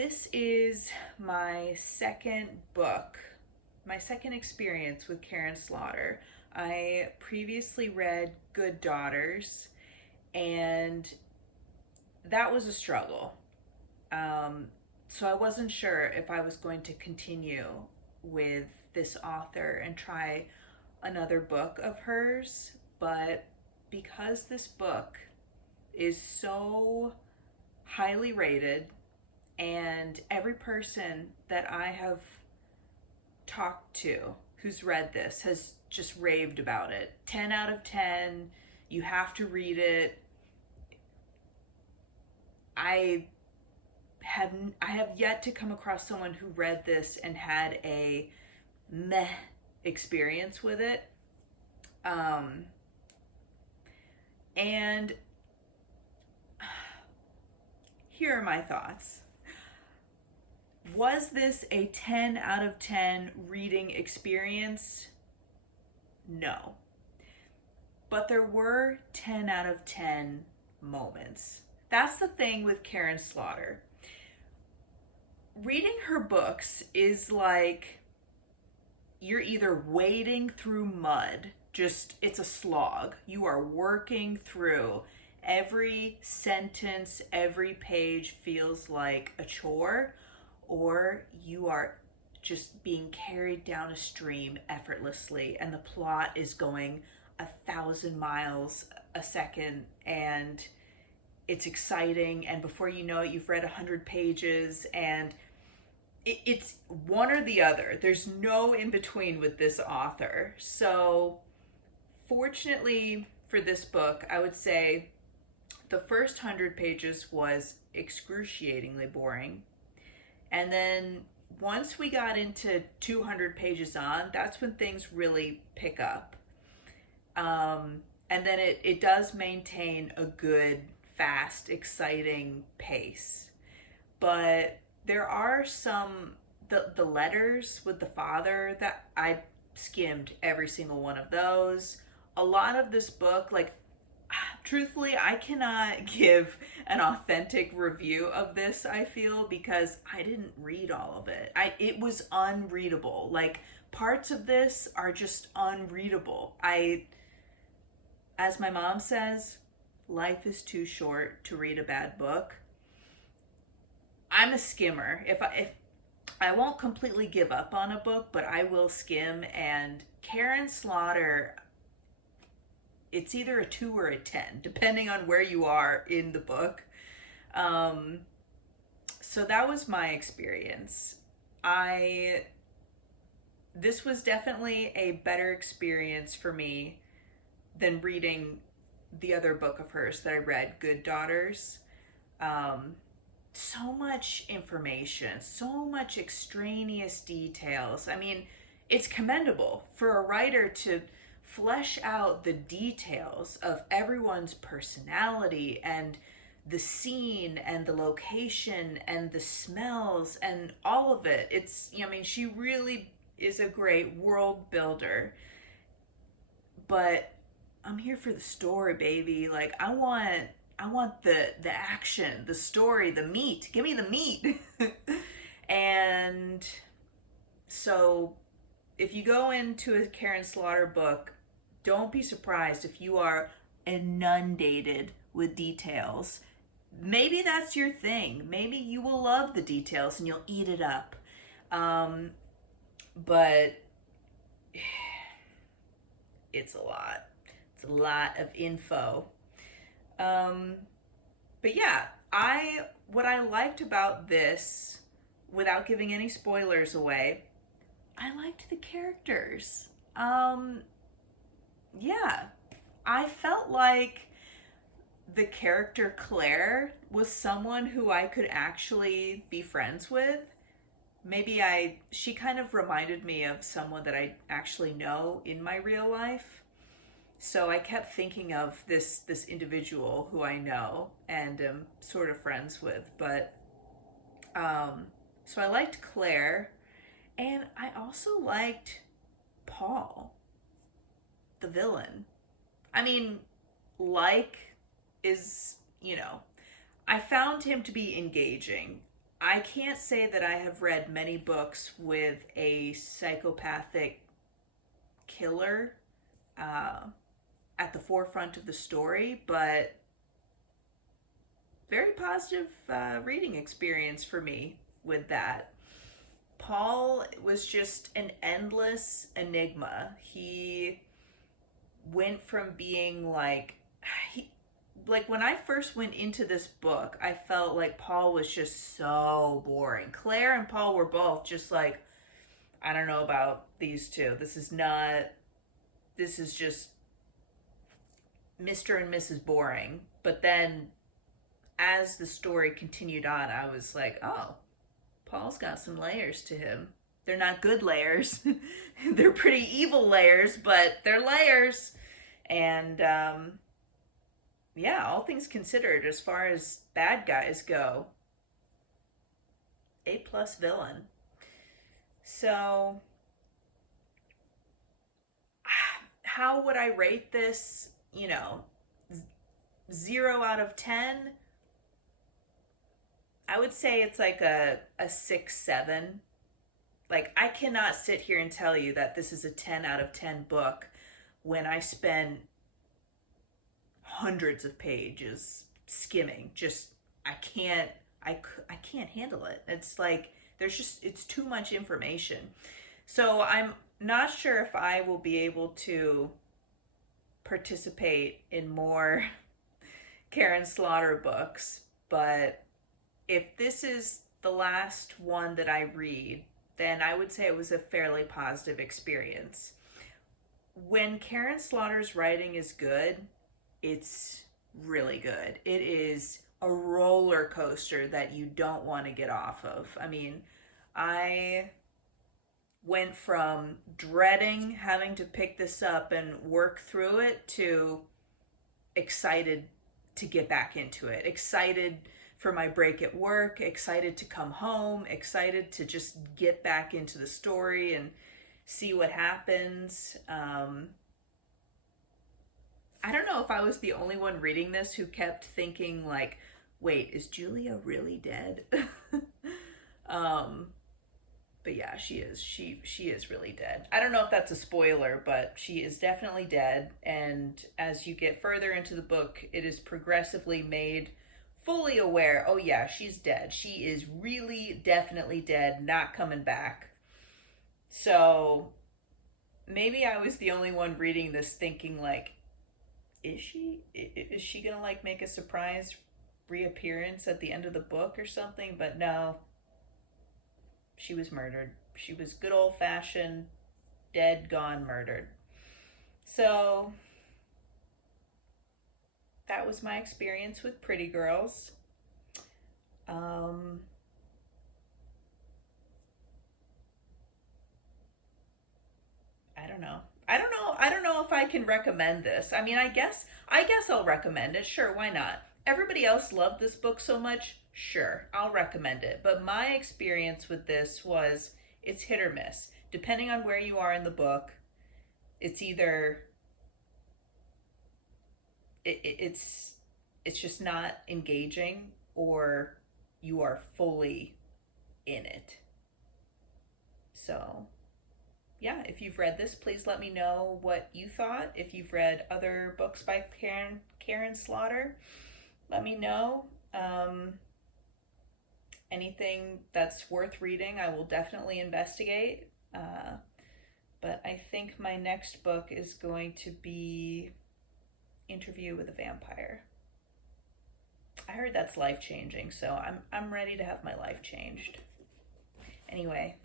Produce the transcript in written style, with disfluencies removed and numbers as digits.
This is my second book, my second experience with Karin Slaughter. I previously read Good Daughters, and that was a struggle. So I wasn't sure if I was going to continue with this author and try another book of hers, but because this book is so highly rated, and every person that I have talked to who's read this has just raved about it. 10 out of 10. You have to read it. I have yet to come across someone who read this and had a meh experience with it. And here are my thoughts. Was this a 10 out of 10 reading experience? No. But there were 10 out of 10 moments. That's the thing with Karin Slaughter. Reading her books is like you're either wading through mud, just it's a slog. You are working through every sentence, every page feels like a chore, or you are just being carried down a stream effortlessly and the plot is going 1,000 miles a second and it's exciting, and before you know it, you've read 100 pages, and it's one or the other. There's no in between with this author. So fortunately for this book, I would say the first 100 pages was excruciatingly boring. And then once we got into 200 pages on, that's when things really pick up. And then it does maintain a good, fast, exciting pace. But there are the letters with the father that I skimmed every single one of those. A lot of this book, like, truthfully, I cannot give an authentic review of this, I feel, because I didn't read all of it. It was unreadable. Like, parts of this are just unreadable. As my mom says, life is too short to read a bad book. I'm a skimmer. If I won't completely give up on a book, but I will skim, and Karin Slaughter, it's either a 2 or a 10, depending on where you are in the book. So that was my experience. This was definitely a better experience for me than reading the other book of hers that I read, Good Daughters. So much information, so much extraneous details. I mean, it's commendable for a writer to flesh out the details of everyone's personality and the scene and the location and the smells and all of it. She really is a great world builder. But I'm here for the story, baby. Like, I want the action, the story, the meat. Give me the meat. And so if you go into a Karin Slaughter book, don't be surprised if you are inundated with details. Maybe that's your thing. Maybe you will love the details and you'll eat it up. But it's a lot. It's a lot of info. But yeah, what I liked about this, without giving any spoilers away, I liked the characters. Yeah, I felt like the character Claire was someone who I could actually be friends with. She kind of reminded me of someone that I actually know in my real life. So I kept thinking of this individual who I know and am sort of friends with. But, so I liked Claire, and I also liked Paul, the villain. I mean, is, I found him to be engaging. I can't say that I have read many books with a psychopathic killer uh, at the forefront of the story, but very positive reading experience for me with that. Paul was just an endless enigma. He went from being he, like when I first went into this book, I felt like Paul was just so boring. Claire and Paul were both just like, I don't know about these two. This is just Mr. and Mrs. Boring. But then as the story continued on, I was like, oh, Paul's got some layers to him. They're not good layers. They're pretty evil layers, but they're layers. And yeah, all things considered, as far as bad guys go, A plus villain. So, how would I rate this? 0 out of 10. I would say it's like a 6, 7. Like, I cannot sit here and tell you that this is a 10 out of 10 book when I spend hundreds of pages skimming. Just, I can't handle it. It's like, it's too much information. So I'm not sure if I will be able to participate in more Karin Slaughter books, but if this is the last one that I read, then I would say it was a fairly positive experience. When Karin Slaughter's writing is good, it's really good. It is a roller coaster that you don't want to get off of. I mean, I went from dreading having to pick this up and work through it to excited to get back into it. Excited for my break at work, excited to come home, excited to just get back into the story and see what happens. I don't know if I was the only one reading this who kept thinking like, wait, is Julia really dead? But yeah, she is. She is really dead. I don't know if that's a spoiler, but she is definitely dead. And as you get further into the book, it is progressively made fully aware, oh yeah, she's dead. She is really definitely dead, not coming back. So maybe I was the only one reading this thinking like, is she gonna like make a surprise reappearance at the end of the book or something? But no, she was murdered. She was good old fashioned dead, gone, murdered. So that was my experience with Pretty Girls. I don't know. I don't know if I can recommend this. I mean, I guess I'll recommend it. Sure, why not? Everybody else loved this book so much. Sure, I'll recommend it. But my experience with this was it's hit or miss. Depending on where you are in the book, it's either it's just not engaging or you are fully in it. So, yeah, if you've read this, please let me know what you thought. If you've read other books by Karin Slaughter, let me know. Anything that's worth reading, I will definitely investigate. But I think my next book is going to be Interview with a Vampire. I heard that's life changing, so I'm ready to have my life changed. Anyway,